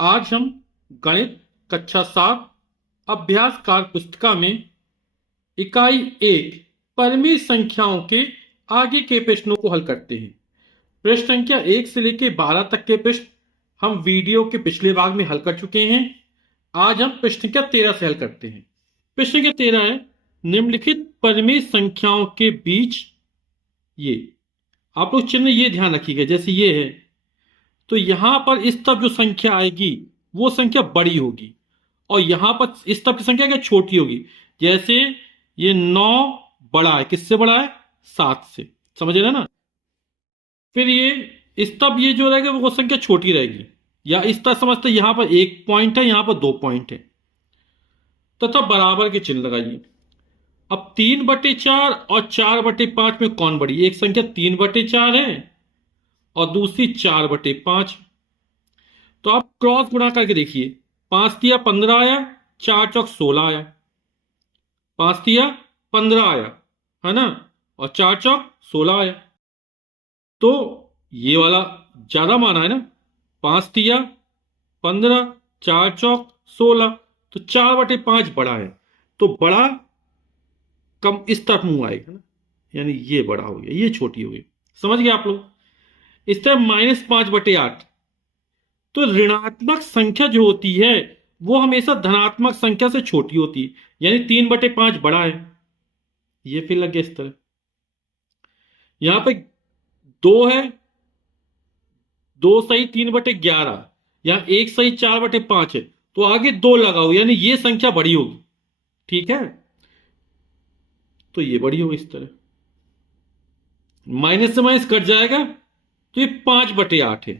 आज हम गणित कक्षा 7 अभ्यास कार पुस्तिका में इकाई 1 परिमेय संख्याओं के आगे के प्रश्नों को हल करते हैं। प्रश्न संख्या 1 से लेकर 12 तक के प्रश्न हम वीडियो के पिछले भाग में हल कर चुके हैं। आज हम प्रश्न संख्या 13 से हल करते हैं। प्रश्न संख्या 13 है, निम्नलिखित परिमेय संख्याओं के बीच ये, आप लोग चिन्ह ये ध्यान रखिएगा, जैसे ये है तो यहां पर इस तरफ जो संख्या आएगी वो संख्या बड़ी होगी और यहां पर इस तरफ की संख्या क्या छोटी होगी। जैसे ये 9 बड़ा है, किससे बड़ा है? 7 से, समझ रहे ना। फिर ये इस तरफ ये जो रहेगा वो संख्या छोटी रहेगी, या इस तरह समझते यहां पर 1 पॉइंट है, यहां पर 2 पॉइंट है, तथा बराबर के चिन्ह लगाइए। अब 3/4 और 4/5 में कौन बड़ी? एक संख्या 3/4 है और दूसरी 4/5। तो आप क्रॉस गुणा करके देखिए, 5 तिया 15 आया, 4 चौक 16 आया, 5 तिया 15 आया है ना, और 4 चौक 16 आया। तो ये वाला ज्यादा माना है ना, 5 तिया 15, 4 चौक 16, तो 4/5 बड़ा है, तो बड़ा कम इस तरफ मुंह आएगा ना, यानी ये बड़ा हो गया, ये छोटी हो गई। समझ गए आप लोग? इस तरह -5/8, तो ऋणात्मक संख्या जो होती है वो हमेशा धनात्मक संख्या से छोटी होती है, यानी 3/5 बड़ा है। ये फिर लग गया इस तरह। यहां पे 2 है, 2 सही 3/11, यहां 1 सही 4/5 है, तो आगे 2 लगाओ, यानी ये संख्या बड़ी होगी। ठीक है, तो ये बड़ी होगी इस तरह। माइनस से माइनस कट जाएगा, तो ये 5/8 है,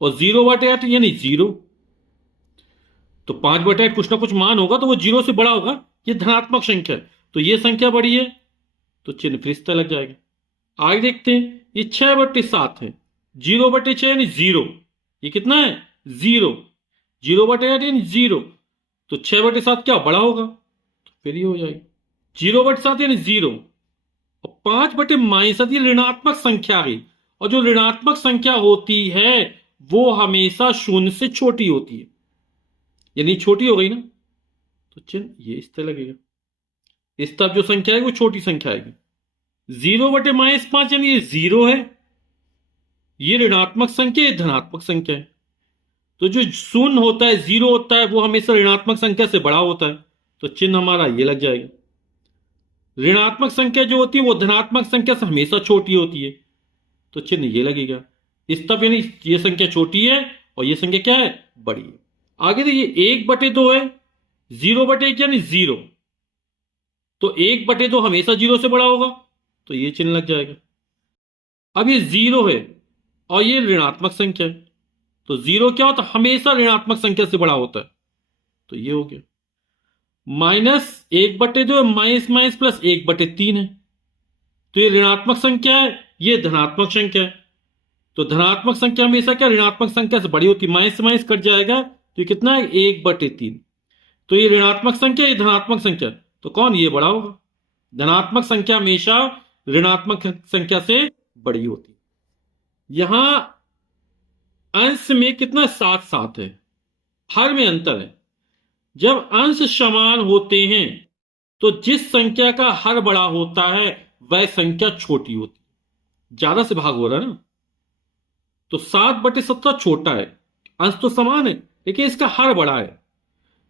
और 0/8 यानी 0, तो 5/8 कुछ ना कुछ मान होगा, तो वो 0 से बड़ा होगा। ये धनात्मक संख्या है, तो ये संख्या बड़ी है, तो चिन्ह फिर इस तरह लग जाएगा। आगे देखते हैं, ये 6/7 है, 0/6 यानी 0, ये कितना है? 0, 0/8 यानी 0, तो 6/7 क्या बड़ा होगा? तो फिर ये हो जाएगी 0/7 यानी 0, और 5/-7 ये ऋणात्मक संख्या आ गई, और जो ऋणात्मक संख्या होती है वो हमेशा शून्य से छोटी होती है, यानी छोटी हो गई ना, तो चिन्ह ये इस तरह लगेगा। इस तरफ जो संख्या है वो छोटी संख्या आएगी। 0/-5 यानी ये 0 है, ये ऋणात्मक संख्या, ये धनात्मक संख्या है। तो जो शून्य होता है, 0 होता है, वो हमेशा ऋणात्मक संख्या से बड़ा होता है, तो चिन्ह हमारा ये लग जाएगा। ऋणात्मक संख्या जो होती है वो धनात्मक संख्या से हमेशा छोटी होती है, तो चिन्ह ये लगेगा। इस तरफ यानी ये संख्या छोटी है और ये संख्या क्या है? बड़ी है। आगे देखिए 1/2 है, 0/1 यानी 0, तो 1/2 हमेशा 0 से बड़ा होगा, तो ये चिन्ह लग जाएगा। अब ये 0 है और ये ऋणात्मक संख्या है, तो 0 क्या होता है? हमेशा ऋणात्मक संख्या से बड़ा होता है, तो ये हो गया। -1/2 माइनस माइनस प्लस 1/3 है, तो ये ऋणात्मक संख्या है, ये धनात्मक संख्या है, तो धनात्मक संख्या हमेशा क्या ऋणात्मक संख्या से बड़ी होती है। माइनस से माइनस कट जाएगा, तो ये कितना है? 1/3, तो ये ऋणात्मक संख्या, ये धनात्मक संख्या, तो कौन ये बड़ा होगा? धनात्मक संख्या हमेशा ऋणात्मक संख्या से बड़ी होती है। यहां अंश में कितना? 7 है, हर में अंतर है। जब अंश समान होते हैं तो जिस संख्या का हर बड़ा होता है वह संख्या छोटी होती है। ज्यादा से भाग हो रहा है ना, तो 7/17 छोटा है, अंश तो समान है लेकिन इसका हर बड़ा है।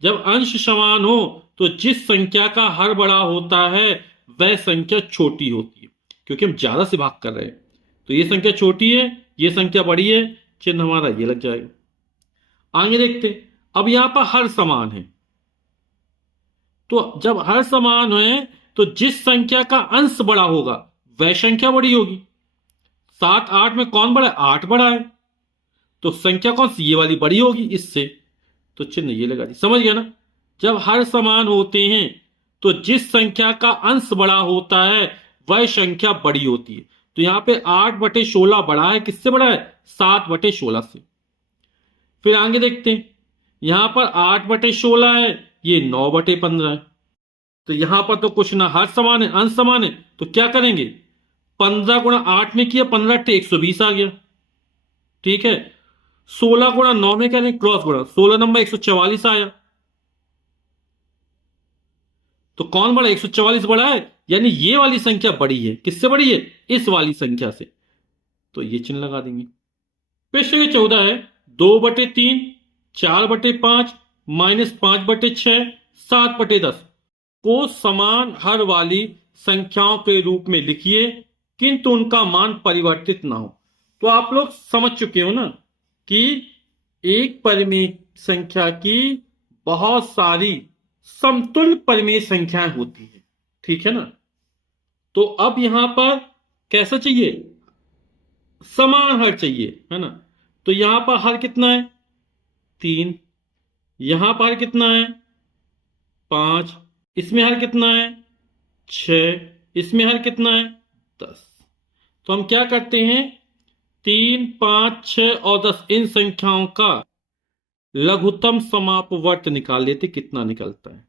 जब अंश समान हो तो जिस संख्या का हर बड़ा होता है वह संख्या छोटी होती है, क्योंकि हम ज्यादा से भाग कर रहे हैं, तो ये संख्या छोटी है, ये संख्या बड़ी है, चिन्ह हमारा ये लग जाएगा। आगे देखते, अब यहां पर हर समान है, तो जब हर समान है तो जिस संख्या का अंश बड़ा होगा वह संख्या बड़ी होगी। 7 8 में कौन बड़ा है? 8 बड़ा है, तो संख्या कौन सी? ये वाली बड़ी होगी इससे, तो चिन्ह ये लगा दी। समझ गया ना? जब हर समान होते हैं तो जिस संख्या का अंश बड़ा होता है वह संख्या बड़ी होती है, तो यहां पे 8/16 बड़ा है, किससे बड़ा है? 7/16 से। फिर आगे देखते हैं, यहां पर 8/16 है, ये 9/15 है, तो यहां पर तो कुछ ना, हर समान है, अंश समान है, तो क्या करेंगे? 15 × 8 में किया, 15 × 120 आ गया। ठीक है, 16 गुणा 9 में करें क्रॉस गुणा, 16 नंबर 144 आया। तो कौन बड़ा, 144 बड़ा है, यानी ये वाली संख्या बड़ी है। किससे बड़ी है, इस वाली संख्या से। तो ये चिन्ह लगा देंगे। प्रश्न संख्या 14 है 2/3, 4/5, -5/6, 7/10 को समान हर वाली संख्याओं के रूप में लिखिए किंतु उनका मान परिवर्तित ना हो। तो आप लोग समझ चुके हो ना कि एक परिमेय संख्या की बहुत सारी समतुल्य परिमेय संख्याएं होती है, ठीक है ना। तो अब यहां पर कैसा चाहिए, समान हर चाहिए, है ना। तो यहां पर हर कितना है 3, यहां पर हर कितना है 5, इसमें हर कितना है 6, इसमें हर कितना है 10। तो हम क्या करते हैं, 3, 5, 6 और 10 इन संख्याओं का लघुत्तम समापवर्त निकाल लेते, कितना निकलता है।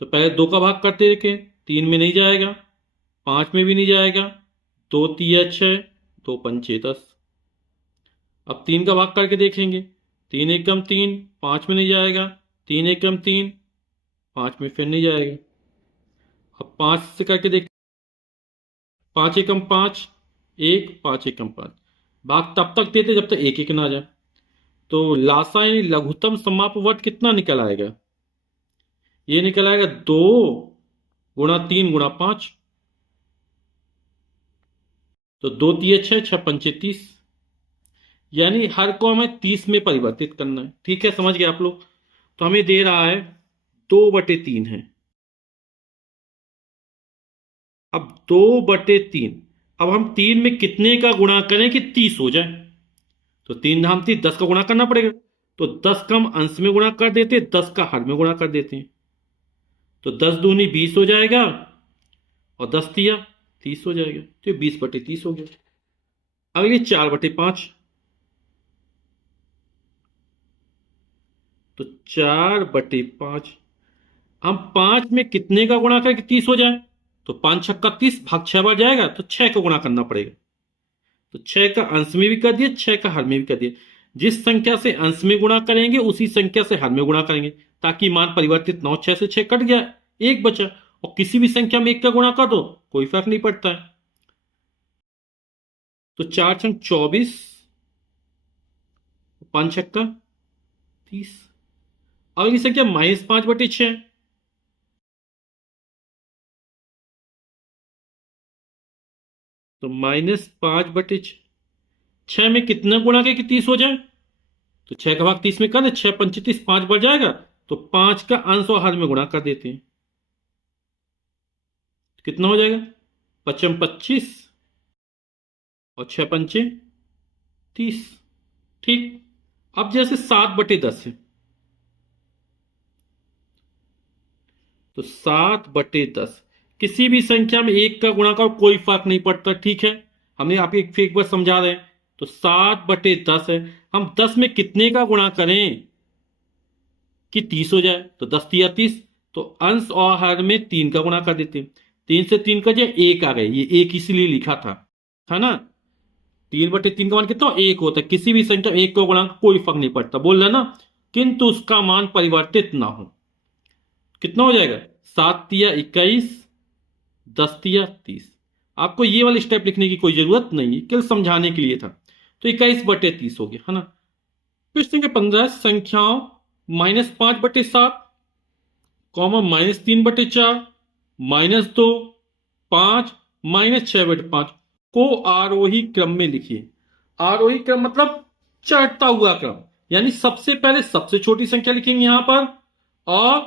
तो पहले 2 का भाग करते देखें, 3 में नहीं जाएगा, 5 में भी नहीं जाएगा, 2 तिया 6, 2 पंचे 10। अब 3 का भाग करके देखेंगे, 3 एकम 3, 5 में नहीं जाएगा, 3 एकम 3, 5 में फिर नहीं जाएगा। अब 5 से करके देख, 5 एकम 5, 1, 5 एकम 5। भाग तब तक देते जब तक 1 1 ना जाए। तो लासा यानी लघुत्तम समापवर्त कितना निकल आएगा, ये निकल आएगा 2 गुणा 3 गुणा 5। तो 2 तिया 6, 6 पंचे 30, यानी हर को हमें 30 में परिवर्तित करना है। ठीक है, समझ गए आप लोग। तो हमें दे रहा है 2/3 है। अब 2/3, अब हम 3 में कितने का गुणा करें कि 30 हो जाए। तो 3 धाम 30, 10 का गुणा करना पड़ेगा। तो 10 का हम अंश में गुणा कर देते हैं, 10 का हर में गुणा कर देते हैं। तो 10 दूनी 20 हो जाएगा और 10 तिया 30 हो जाएगा। तो 20/30 हो गया। अगली 4/5, तो 4/5 हम 5 में कितने का गुणा करके 30 हो जाए। तो 5 छक्का 30, भाग 6 बार जाएगा, तो 6 का गुणा करना पड़ेगा। तो 6 का अंश में भी कर दिया, 6 का हर में भी कर दिया। जिस संख्या से अंश में गुणा करेंगे उसी संख्या से हर में गुणा करेंगे ताकि मान परिवर्तित ना हो। 6 से 6 कट गया, 1 बचा। और किसी भी संख्या में 1 का गुणा कर दो, कोई फर्क नहीं पड़ता है। तो 4 छंग 24, 5 छक्का 30। अगली संख्या -5/6। तो -5/6, 6 में कितना गुणा करके 30 हो जाए। तो 6 का भाग 30 में कर दे, 6 पंचे 30, 5 बढ़ जाएगा। तो 5 का अंश और हर में गुणा कर देते हैं, कितना हो जाएगा 5 25 और 6 पंचे 30। ठीक। अब जैसे 7/10 है, तो 7/10 किसी भी संख्या में 1 का गुणा करो कोई फर्क नहीं पड़ता। ठीक है, हमने आपको एक बार समझा रहे हैं। तो 7/10 है, हम 10 में कितने का गुणा करें कि 30 हो जाए। तो 10 तिया 30, तो अंश और हर में 3 का गुणा कर देते हैं। 3 से 3 का जो 1 आ गए, ये 1 इसलिए लिखा था, है ना। 3/3 का मान कितना 1 होता है। किसी भी संख्या 1 का गुणा कोई फर्क नहीं पड़ता, बोल रहे ना, किंतु उसका मान परिवर्तित ना हो। कितना हो जाएगा 7 तिया 21, 10 तिया 30। आपको ये वाले स्टेप लिखने की कोई जरूरत नहीं है, केवल समझाने के लिए था। तो 21/30 हो गया, है ना। प्रश्न के 15 संख्याओं -5/7, -3/4, -2, 5, -6/5 को आरोही क्रम में लिखिए। आरोही क्रम मतलब चढ़ता हुआ क्रम, यानी सबसे पहले सबसे छोटी संख्या लिखेंगे यहां पर, और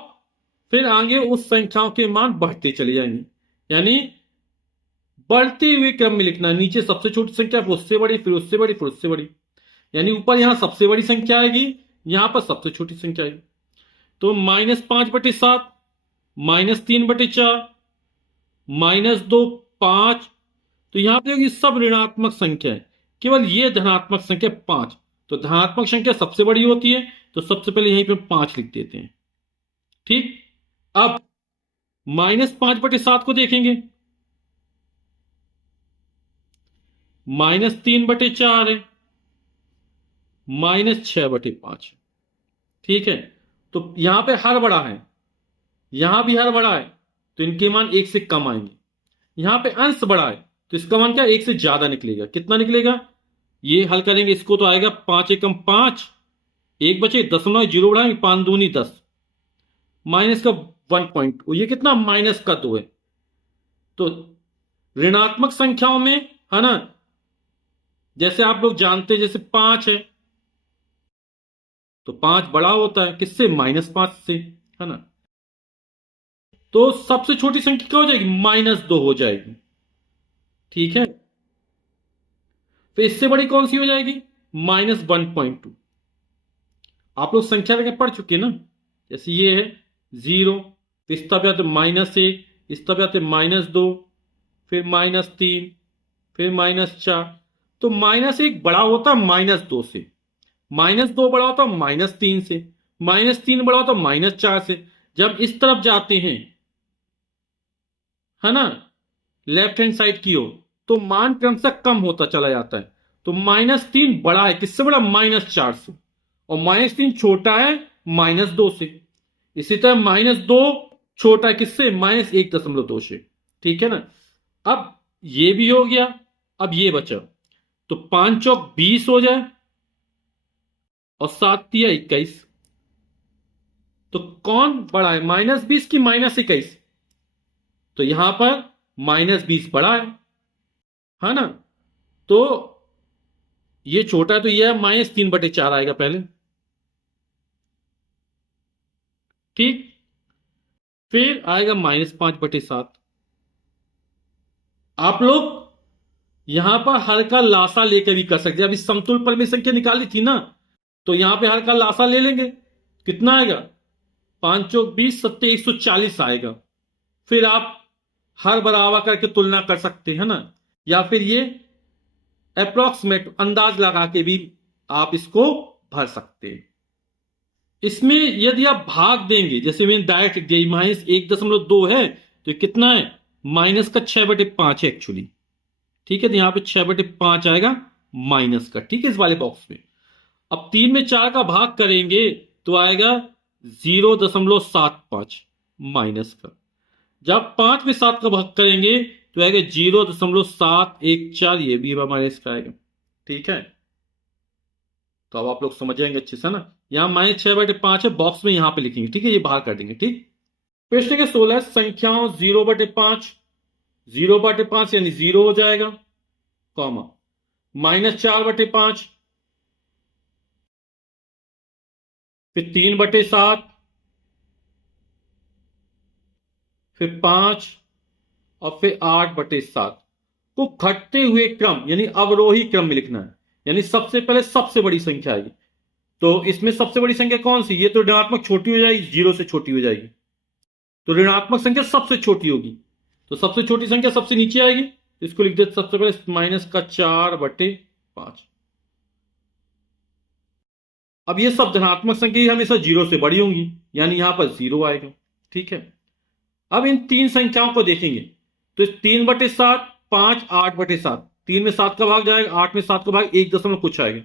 फिर आगे उस संख्याओं के मान बढ़ते चले जाएंगे। यानी बढ़ते हुए क्रम में लिखना है। नीचे सबसे छोटी संख्या, फिर उससे बड़ी, फिर उससे बड़ी, फिर उससे बड़ी। यानी ऊपर यहां सबसे बड़ी संख्या आएगी, यहां पर सबसे छोटी संख्या आएगी। तो -5/7, -3/4, -2, 5। तो यहां पे ये सब ऋणात्मक संख्या है, केवल ये धनात्मक संख्या 5। तो धनात्मक संख्या सबसे बड़ी होती है, तो सबसे पहले यहीं पे 5 लिख देते हैं। ठीक। अब -5/7 को देखेंगे, -3/4 है, -6/5। ठीक है, तो यहां पे हर बड़ा है, यहां भी हर बड़ा है, तो इनके मान 1 से कम आएंगे। यहां पे अंश बड़ा है, तो इसका मान क्या 1 से ज्यादा निकलेगा। कितना निकलेगा, ये हल करेंगे इसको तो आएगा 5 एकम 5, 1 बचे, 0.0 बढ़ाएंगे, 5 दूनी 10, माइनस का 1 ये कितना -2 है। तो ऋणात्मक संख्याओं में, है ना, जैसे आप लोग जानते हैं, जैसे 5 है तो 5 बड़ा होता है किससे, -5 से, है ना। तो सबसे छोटी संख्या क्या हो जाएगी, -2 हो जाएगी। ठीक है, तो इससे बड़ी कौन सी हो जाएगी, -1.2। आप लोग संख्या लेके पढ़ चुके हैं ना, जैसे ये है 0, तो इस तरफ आते -1, इस तरफ आते -2, फिर -3, फिर -4। तो -1 बड़ा होता -2 से, -2 बड़ा होता -3 से, -3 बड़ा होता -4 से। जब इस तरफ जाते हैं, है ना, लेफ्ट हैंड साइड की ओर, तो मान क्रमशः कम होता चला जाता है। तो -3 बड़ा है किससे, बड़ा -4 से, और -3 छोटा है -2 से। इसी तरह -2 छोटा है किससे, -1.2 से। ठीक है ना। अब ये भी हो गया, अब ये बचा, तो 5 चौक 20 हो जाए, और 7 तिया 21। तो कौन बड़ा है, -20 की -21, तो यहां पर -20 बड़ा है ना। तो ये छोटा है, तो ये -3/4 आएगा पहले। ठीक, फिर आएगा -5/7। आप लोग यहां पर हर का लासा लेकर भी कर सकते हैं। अभी समतुल परिमेय संख्या निकाली थी ना, तो यहां पे हर का लासा ले लेंगे, कितना आएगा, 5 चौक 20, 7 140 आएगा। फिर आप हर बराबर करके तुलना कर सकते हैं ना, या फिर ये अप्रोक्सीमेट अंदाज लगा के भी आप इसको भर सकते हैं। इसमें यदि आप भाग देंगे, जैसे मैंने डायरेक्ट दिया -1.2 है, तो कितना है, माइनस का 6/5 है एक्चुअली। ठीक है, तो यहां पे 6/5 आएगा माइनस का। ठीक है, इस वाले बॉक्स में। अब 3 में 4 का भाग करेंगे तो आएगा 0.75 माइनस का। जब 5 में 7 का भाग करेंगे तो आएगा 0.714, ये भी माइनस का आएगा। ठीक है, तो अब आप लोग समझ जाएंगे अच्छे से ना। यहां -6/5 है, बॉक्स में यहां पे लिखेंगे। ठीक है, ये बाहर कर देंगे। ठीक, प्रश्न के 16 संख्याओं 0/5, 0/5 यानी 0 हो जाएगा, कॉमा, -4/5, फिर 3/7, फिर 5, और फिर 8/7 को घटते हुए क्रम यानी अवरोही क्रम में लिखना है। यानी सबसे पहले सबसे बड़ी संख्या आएगी, तो इसमें सबसे बड़ी संख्या कौन सी, ये तो ऋणात्मक छोटी हो जाएगी, 0 से छोटी हो जाएगी। तो ऋणात्मक संख्या सबसे छोटी होगी, तो सबसे छोटी संख्या सबसे नीचे आएगी। इसको लिख देते सबसे पहले -4/5। अब ये सब धनात्मक संख्या हमेशा 0 से बड़ी होंगी, यानी यहां पर 0 आएगा। ठीक है, अब इन तीन संख्याओं को देखेंगे, तो 3/7, 5, 8/7, 3 में 7 का भाग जाएगा, 8 में 7 का भाग 1 दशमलव कुछ आएगा।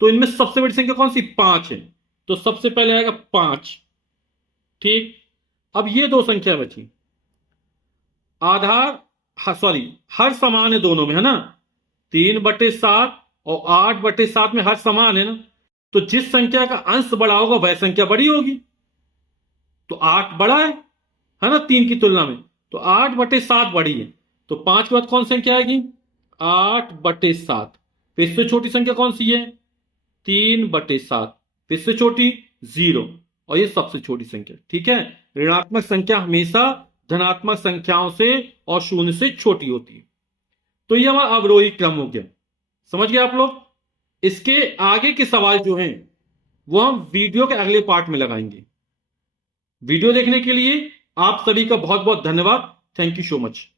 तो इनमें सबसे बड़ी संख्या कौन सी, 5 है, तो सबसे पहले आएगा 5। ठीक, अब ये दो संख्या बची, आधार हर समान है दोनों में, है ना। 3/7 और 8/7 में हर समान है ना, तो जिस संख्या का अंश बड़ा होगा वह संख्या बड़ी होगी। तो 8 बड़ा है ना 3 की तुलना में, तो 8/7 बड़ी है। तो 5 के बाद कौन संख्या आएगी, 8/7। फिर इससे छोटी संख्या कौन सी है, 3/7। फिर इससे छोटी 0, और ये सबसे छोटी संख्या। ठीक है, ऋणात्मक संख्या हमेशा धनात्मक संख्याओं से और शून्य से छोटी होती है। तो ये हमारा अवरोही क्रम हो गया, समझ गए आप लोग। इसके आगे के सवाल जो हैं वो हम वीडियो के अगले पार्ट में लगाएंगे। वीडियो देखने के लिए आप सभी का बहुत बहुत धन्यवाद। Thank you so much.